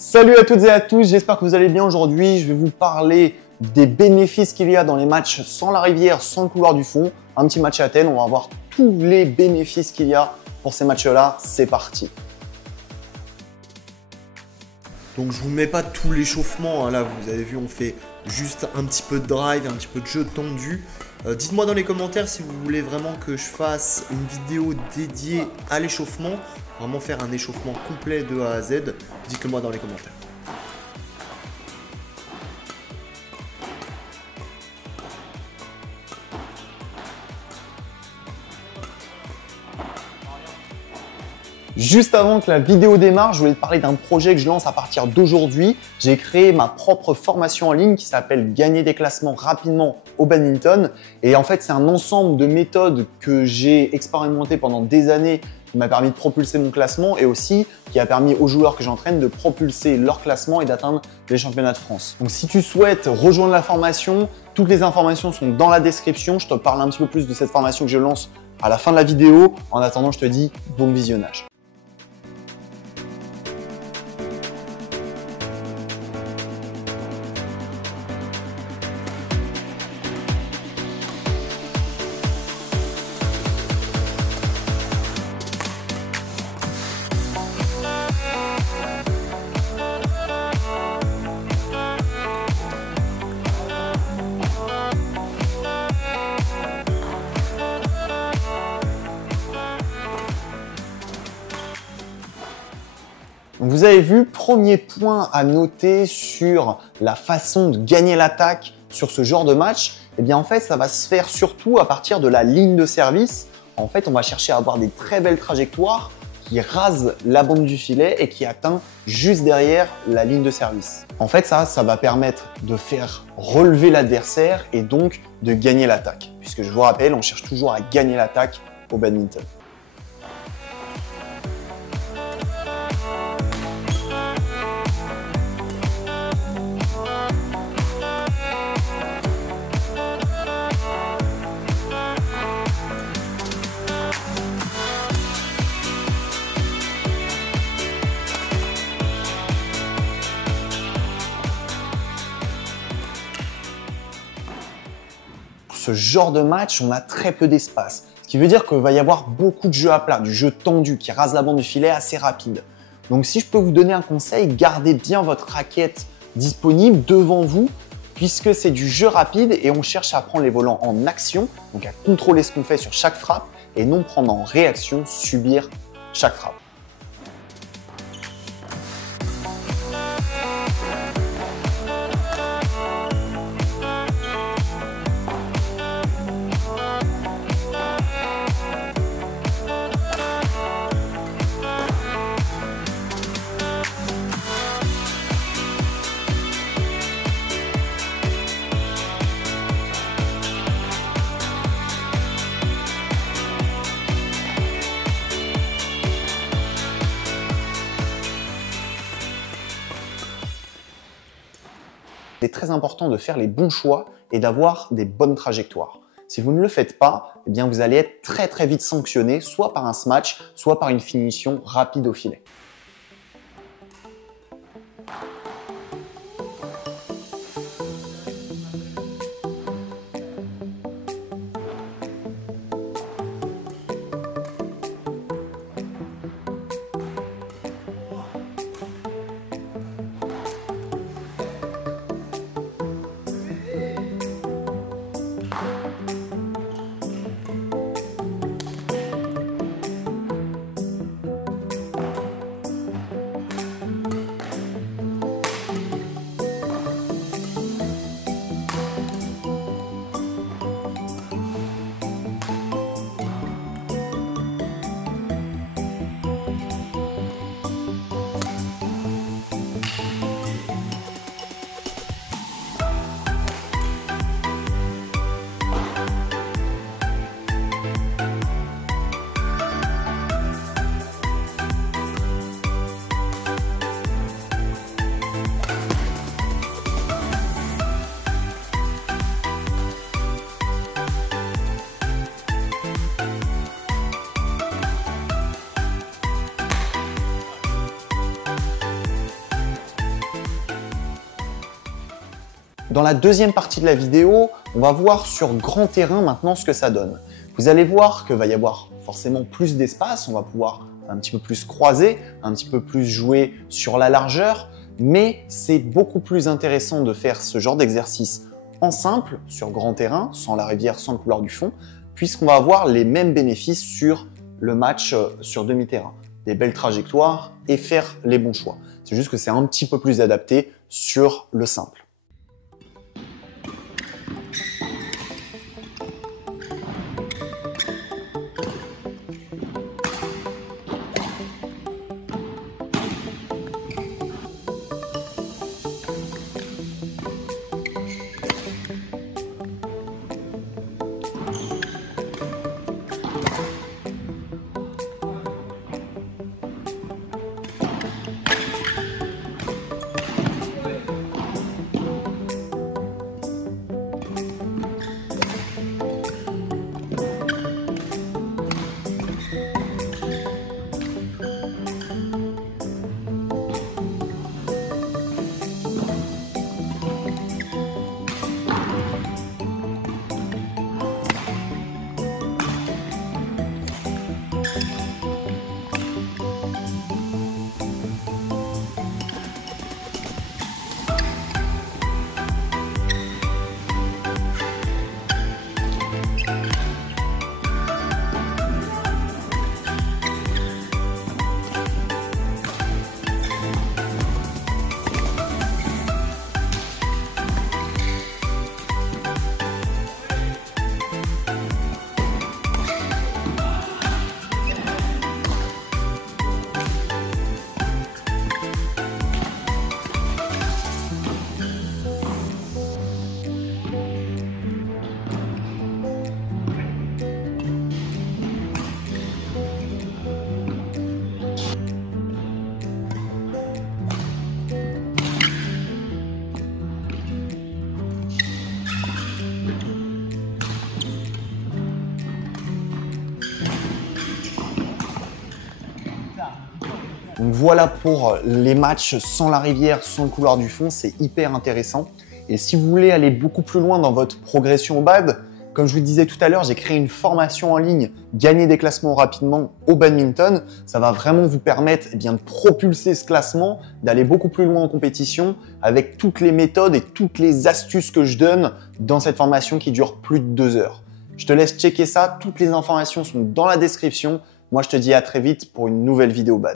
Salut à toutes et à tous, j'espère que vous allez bien aujourd'hui. Je vais vous parler des bénéfices qu'il y a dans les matchs sans la rivière, sans le couloir du fond. Un petit match à Athènes, on va voir tous les bénéfices qu'il y a pour ces matchs-là. C'est parti. Donc je vous mets pas tout l'échauffement, hein. Là vous avez vu on fait juste un petit peu de drive, un petit peu de jeu tendu. Dites-moi dans les commentaires si vous voulez vraiment que je fasse une vidéo dédiée à l'échauffement, vraiment faire un échauffement complet de A à Z, dites-le moi dans les commentaires. Juste avant que la vidéo démarre, je voulais te parler d'un projet que je lance à partir d'aujourd'hui. J'ai créé ma propre formation en ligne qui s'appelle Gagner des classements rapidement au badminton. Et en fait, c'est un ensemble de méthodes que j'ai expérimenté pendant des années qui m'a permis de propulser mon classement et aussi qui a permis aux joueurs que j'entraîne de propulser leur classement et d'atteindre les championnats de France. Donc si tu souhaites rejoindre la formation, toutes les informations sont dans la description. Je te parle un petit peu plus de cette formation que je lance à la fin de la vidéo. En attendant, je te dis bon visionnage. Donc vous avez vu, premier point à noter sur la façon de gagner l'attaque sur ce genre de match, eh bien en fait ça va se faire surtout à partir de la ligne de service. En fait on va chercher à avoir des très belles trajectoires qui rasent la bande du filet et qui atteint juste derrière la ligne de service. En fait ça va permettre de faire relever l'adversaire et donc de gagner l'attaque. Puisque je vous rappelle, on cherche toujours à gagner l'attaque au badminton. Ce genre de match, on a très peu d'espace. Ce qui veut dire qu'il va y avoir beaucoup de jeux à plat, du jeu tendu qui rase la bande du filet assez rapide. Donc si je peux vous donner un conseil, gardez bien votre raquette disponible devant vous puisque c'est du jeu rapide et on cherche à prendre les volants en action, donc à contrôler ce qu'on fait sur chaque frappe et non prendre en réaction, subir chaque frappe. C'est très important de faire les bons choix et d'avoir des bonnes trajectoires. Si vous ne le faites pas, eh bien vous allez être très vite sanctionné, soit par un smash, soit par une finition rapide au filet. Dans la deuxième partie de la vidéo, on va voir sur grand terrain maintenant ce que ça donne. Vous allez voir qu'il va y avoir forcément plus d'espace, on va pouvoir un petit peu plus croiser, un petit peu plus jouer sur la largeur, mais c'est beaucoup plus intéressant de faire ce genre d'exercice en simple, sur grand terrain, sans la rivière, sans le couloir du fond, puisqu'on va avoir les mêmes bénéfices sur le match sur demi-terrain. Des belles trajectoires et faire les bons choix. C'est juste que c'est un petit peu plus adapté sur le simple. Donc voilà pour les matchs sans la rivière, sans le couloir du fond, c'est hyper intéressant. Et si vous voulez aller beaucoup plus loin dans votre progression au bad, comme je vous le disais tout à l'heure, j'ai créé une formation en ligne, gagner des classements rapidement au badminton. Ça va vraiment vous permettre de propulser ce classement, d'aller beaucoup plus loin en compétition avec toutes les méthodes et toutes les astuces que je donne dans cette formation qui dure plus de 2 heures. Je te laisse checker ça, toutes les informations sont dans la description. Moi, je te dis à très vite pour une nouvelle vidéo bad.